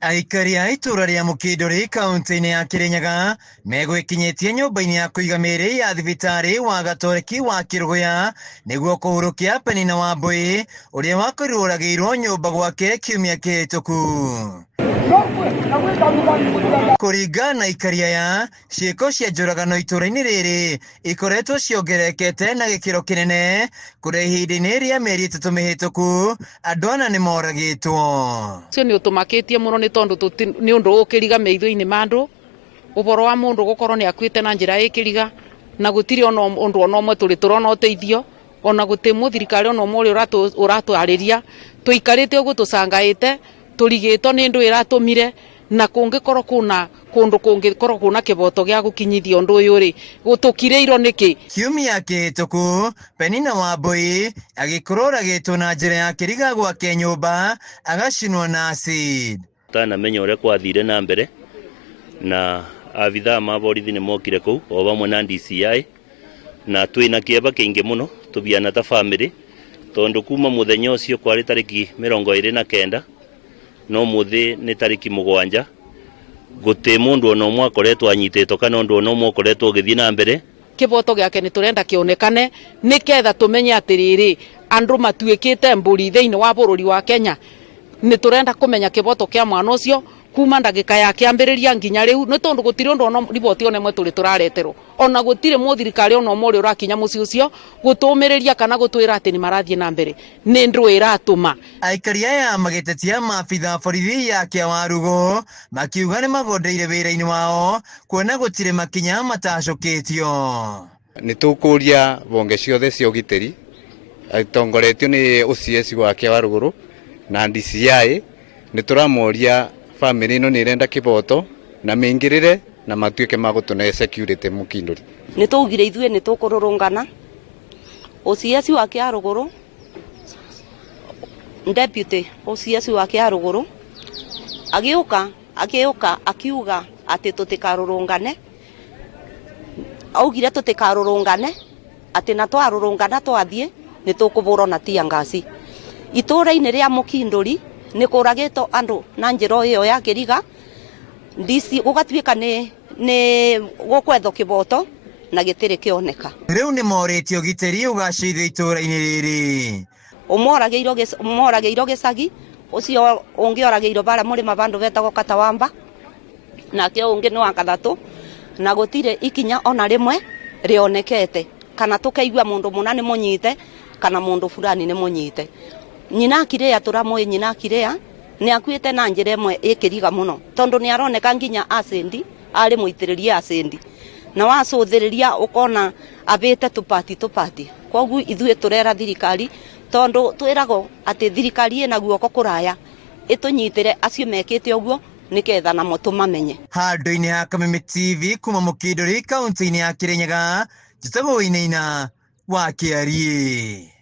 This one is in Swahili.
Aikari a itura ria Mukinduri kaunti-ini ya Kirinyaga megwikinyitie nyumba-ini ya kuiga miri ya thibitari wa Gatoreki wa Kiruguya niguo kuhurukia Penina Wambui uria wakorirwo uragiirwo nyumba gwake kiumia kihituku. Kuringana na aikari aya, ciiko cia njuragano itura-ini riri ikoretwo ciongererekete na gikiro kinene kuria ihinda-ini ria mieri 3 mihituku andu ana ni moragitwo. Cio ni utumakitie muno ni tondu ni undu ukiriga meitho-ini mandu uboro wa mundu gukorwo ni akuite na njira ikiriga na gutiri ona undu ona umwe turi turona uteithio ona guti muthirikari ona umwe uratwariria tuikarite uguo tucangaite turigitwo ni ndu iratumire na kungikorwo kuna kundu kungikorwo kuna kiboto gia gukinyithia undu uyu ri gutukireiro niki. Kiumia kihituku Penina Wambui agikorwo uragitwo na njira ya kiriga gwake nyumba agacinwo na acid. Tanamenya uria kwathire na mbere na abithaa ma borithi ni mokire kuu o bamwe na DCI na twina kieba kiingi muno tubiana ta family tondu kuma muthenya ucio kwari tariki 29 no muthi ni tariki 7 guti mundu ona umwe akoretwo anyititwo kana undu ona umwe akoretwo ugithii na mbere. Kiboto giake ni turenda kionekane niketha tumenye atiriri andu matuikite mburi thiini wa bururi wa Kenya. Ni turenda kumenya kiboto kia mwana ucio kuma ndagika ya kiambiriria nginya riu ni tondu gutiri undu ona riboti ona imwe turi turareterwo ona gutiri muthirikari ona umwe urakinya muci ucio gutumiriria kana gutwira ati ni marathie na mbere ni ndu iratuma. Aikari aya magitetia maabitha borithi ya Kiawarugo makiuga ni magondeire wira-ini wao kuona gutiri makinya matacukitio. Ni tukuria bonge ciothe cia ugitiri atongoretio ni OCS wa Kiawaruguru na DCI ni turamoria family ino ni irenda kiboto na mingirire na matuike magutune security Mukinduri. Ni tugire ithue ni tukururungana OCS wa Kiaruguru deputy OCS wa Kiaruguru agiuka akiuga ati tutikarurungane augire tutikarurungane ati na twarurungana twathie ni tukubura na tia ngasi itura-ini ria Mukinduri ni kuragitwo andu na njiro iyo ya kiriga DC gugatuika ni gukwetho kiboto na gitiri kioneka. Riu ni moritio gitiri ugacithio itura-ini riri umorageiro gicagi ucio ungiorageiro bara murima bandu betagwo Katawamba na kio ungi ni wa Kathatu na gutire ikinya ona rimwe rionekete kana tukaigua mundu muna ni munyite kana mundu fulani ni munyite. Nyina Kirea turamwe nyina Kirea ni akuite na njira imwe ikiriga muno tondu ni aroneka nginya acid ari muitiriria acid na wacuthiriria ukona abite tupati koguo ithue turera thirikari tondu twirago ati thirikari ina guoko kuraya itunyitire acio mekite uguo niketha na moto mamenye. Handu-ini ha Kameme TV kuma Mukinduri kaunti-ini ya Kirinyaga njitagwo Wainaina wa Kiarie.